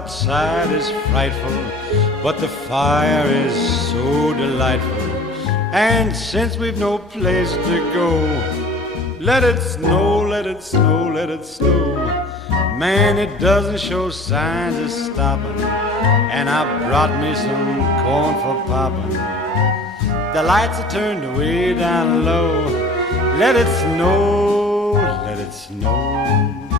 outside is frightful, but the fire is so delightful. And since we've no place to go, let it snow, let it snow, let it snow. Man, it doesn't show signs of stopping, and I brought me some corn for popping. The lights are turned way down low. Let it snow, let it snow.